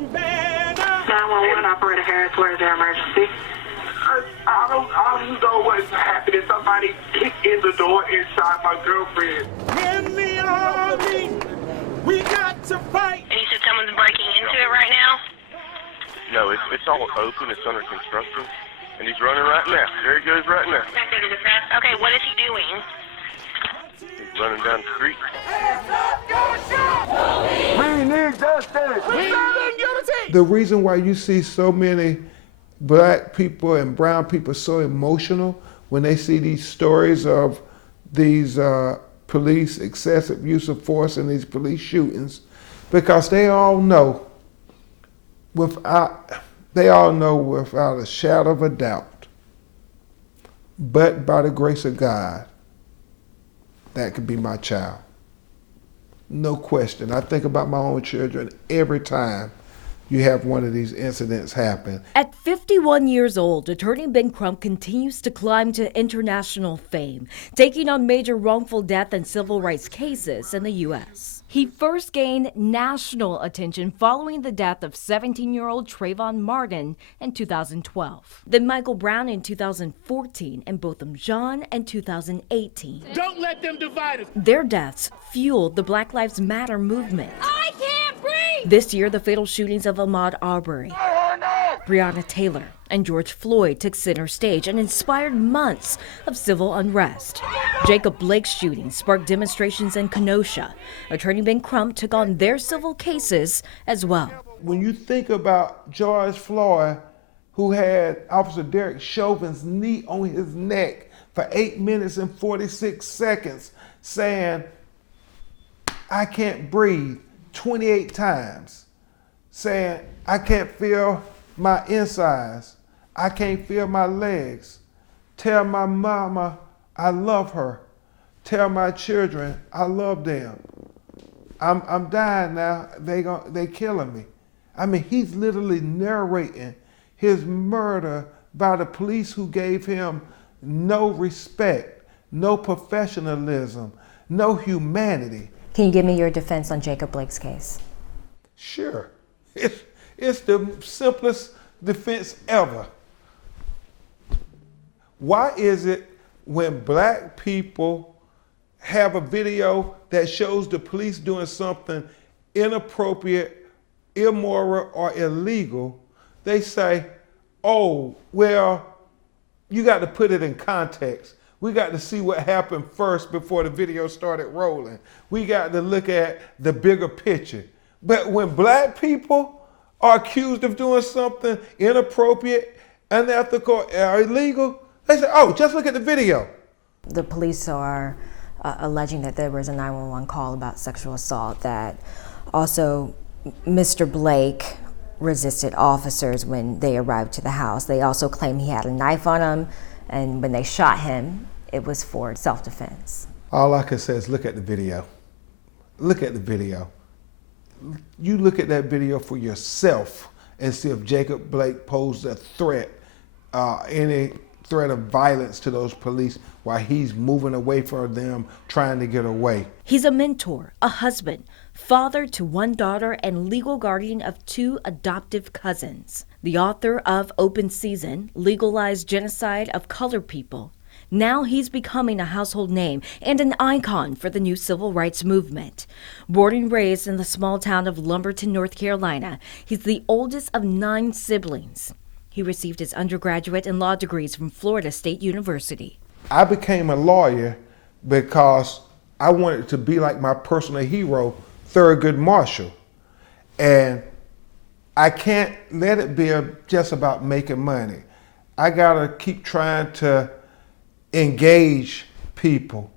911 operator Harris, where is their emergency? I don't know what's happening. Somebody kicked in the door inside my girlfriend. In the army, we got to fight. And you said someone's breaking into it right now? No, it's all open. It's under construction. And he's running right now. There he goes right now. Okay, what is he doing? He's running down the street. We need justice. The reason why you see so many black people and brown people so emotional when they see these stories of these police excessive use of force and these police shootings, because they all know without a shadow of a doubt, but by the grace of God, that could be my child. No question. I think about my own children every time you have one of these incidents happen. At 51 years old, attorney Ben Crump continues to climb to international fame, taking on major wrongful death and civil rights cases in the U.S. He first gained national attention following the death of 17-year-old Trayvon Martin in 2012. Then Michael Brown in 2014 and Botham Jean in 2018. Don't let them divide us. Their deaths fueled the Black Lives Matter movement. I can't breathe! This year, the fatal shootings of Ahmaud Arbery, Breonna Taylor, and George Floyd took center stage and inspired months of civil unrest. Jacob Blake's shooting sparked demonstrations in Kenosha. Attorney Ben Crump took on their civil cases as well. When you think about George Floyd, who had Officer Derek Chauvin's knee on his neck for 8 minutes and 46 seconds, saying, "I can't breathe," 28 times, saying, "I can't feel my insides. I can't feel my legs. Tell my mama I love her. Tell my children I love them. I'm dying now. They killing me." I mean, he's literally narrating his murder by the police who gave him no respect, no professionalism, no humanity. Can you give me your defense on Jacob Blake's case? Sure. It's the simplest defense ever. Why is it when black people have a video that shows the police doing something inappropriate, immoral, or illegal, they say, "Oh, well, you got to put it in context. We got to see what happened first before the video started rolling. We got to look at the bigger picture." But when black people are accused of doing something inappropriate, unethical, or illegal, they say, "Oh, just look at the video." The police are alleging that there was a 911 call about sexual assault, that also Mr. Blake resisted officers when they arrived to the house. They also claim he had a knife on him, and when they shot him, it was for self-defense. All I can say is look at the video. Look at the video. You look at that video for yourself and see if Jacob Blake posed a threat, any threat of violence to those police while he's moving away from them, trying to get away. He's a mentor, a husband, father to one daughter, and legal guardian of 2 adoptive cousins. The author of Open Season, Legalized Genocide of Colored People. Now he's becoming a household name and an icon for the new civil rights movement. Born and raised in the small town of Lumberton, North Carolina, he's the oldest of 9 siblings. He received his undergraduate and law degrees from Florida State University. I became a lawyer because I wanted to be like my personal hero, Thurgood Marshall. And I can't let it be just about making money. I gotta keep trying to engage people,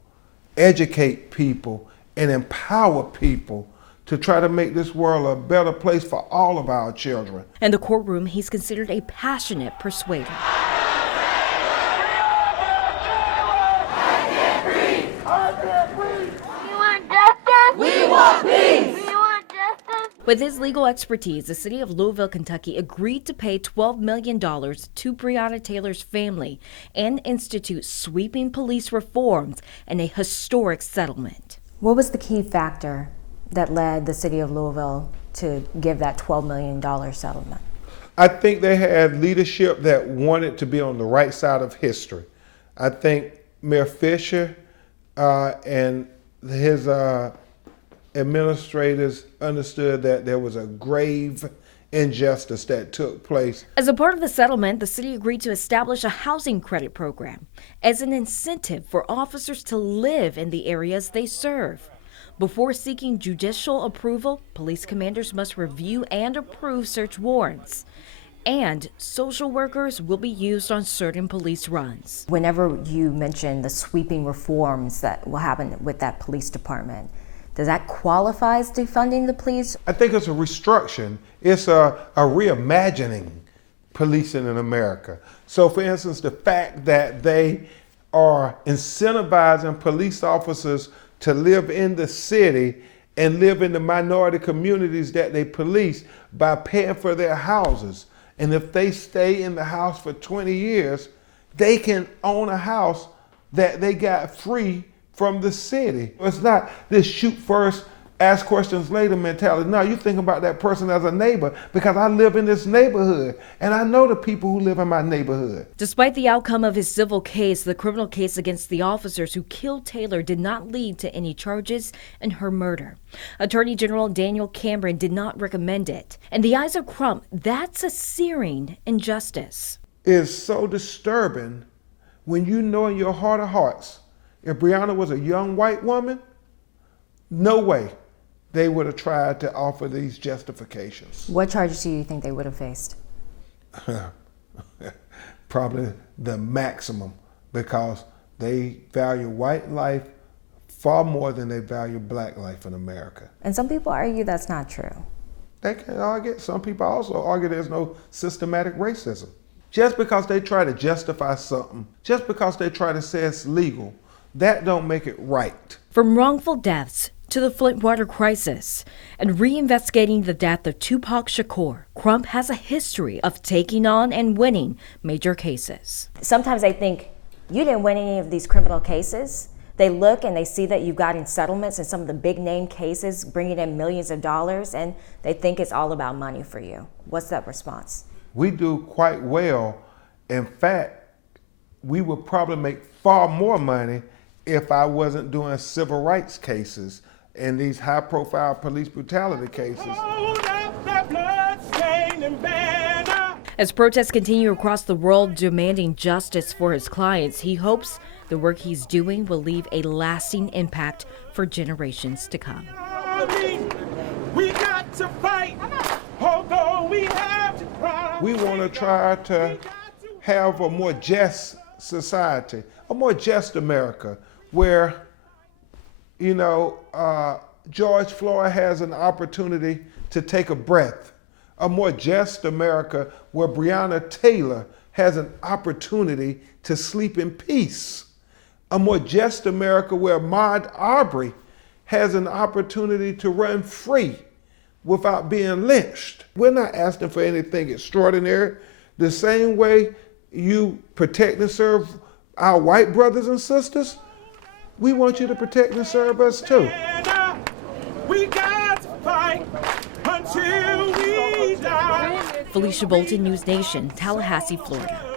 educate people, and empower people to try to make this world a better place for all of our children. In the courtroom, he's considered a passionate persuader. With his legal expertise, the city of Louisville, Kentucky agreed to pay $12 million to Breonna Taylor's family and institute sweeping police reforms and a historic settlement. What was the key factor that led the city of Louisville to give that $12 million settlement? I think they had leadership that wanted to be on the right side of history. I think Mayor Fisher and his administrators understood that there was a grave injustice that took place. As a part of the settlement, the city agreed to establish a housing credit program as an incentive for officers to live in the areas they serve. Before seeking judicial approval, police commanders must review and approve search warrants. And social workers will be used on certain police runs. Whenever you mention the sweeping reforms that will happen with that police department, does that qualify as defunding the police? I think it's a restructuring. It's a reimagining policing in America. So for instance, the fact that they are incentivizing police officers to live in the city and live in the minority communities that they police by paying for their houses. And if they stay in the house for 20 years, they can own a house that they got free from the city. It's not this shoot first, ask questions later mentality. No, you think about that person as a neighbor because I live in this neighborhood and I know the people who live in my neighborhood. Despite the outcome of his civil case, the criminal case against the officers who killed Taylor did not lead to any charges in her murder. Attorney General Daniel Cameron did not recommend it. In the eyes of Crump, that's a searing injustice. It's so disturbing when you know in your heart of hearts, if Breonna was a young white woman, no way they would have tried to offer these justifications. What charges do you think they would have faced? Probably the maximum, because they value white life far more than they value black life in America. And some people argue that's not true. They can argue. Some people also argue there's no systematic racism. Just because they try to justify something, just because they try to say it's legal, that don't make it right. From wrongful deaths to the Flint water crisis and reinvestigating the death of Tupac Shakur, Crump has a history of taking on and winning major cases. Sometimes they think, you didn't win any of these criminal cases. They look and they see that you've gotten settlements in some of the big name cases, bringing in millions of dollars, and they think it's all about money for you. What's that response? We do quite well. In fact, we would probably make far more money if I wasn't doing civil rights cases and these high-profile police brutality cases. Hold up that blood-stained banner. As protests continue across the world demanding justice for his clients, he hopes the work he's doing will leave a lasting impact for generations to come. We got to fight, although we have to cry. We want to try to have a more just society, a more just America, where, you know, George Floyd has an opportunity to take a breath. A more just America where Breonna Taylor has an opportunity to sleep in peace. A more just America where Ahmaud Arbery has an opportunity to run free without being lynched. We're not asking for anything extraordinary. The same way you protect and serve our white brothers and sisters, we want you to protect and serve us too. We got to fight until we die. Felicia Bolton, News Nation, Tallahassee, Florida.